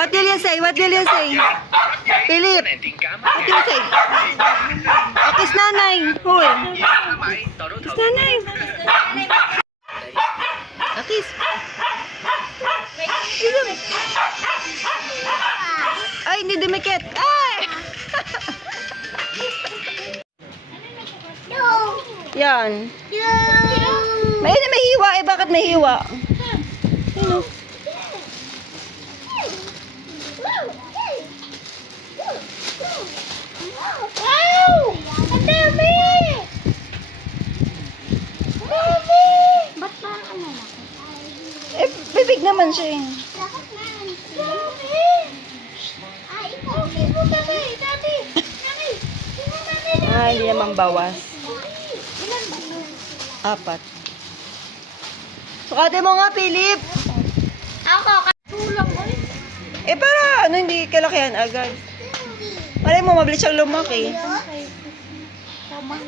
What will you say? What will you say? Philip, what will you say? Oh, kiss nanay. Hoy. Kiss nanay. Oh, kiss. Ay, hindi dumikit. Ay! Yan. May hiwa eh. Bakit may hiwa? Ano? Wow! Ang dami! Dami! Ba't parang ano na? Eh, bibig naman siya eh. Bakit na? Dami! Ay, ikaw. Kiss mo dami. Dami. Dami. Kiss mo dami. Ah, hindi naman bawas. Ilan ba? 4. Sukate mo nga, Philip. Ako, katulong mo rin. Eh, para ano, hindi kalakihan agad. Malay mo, mabilis siyang lumaki. Tama.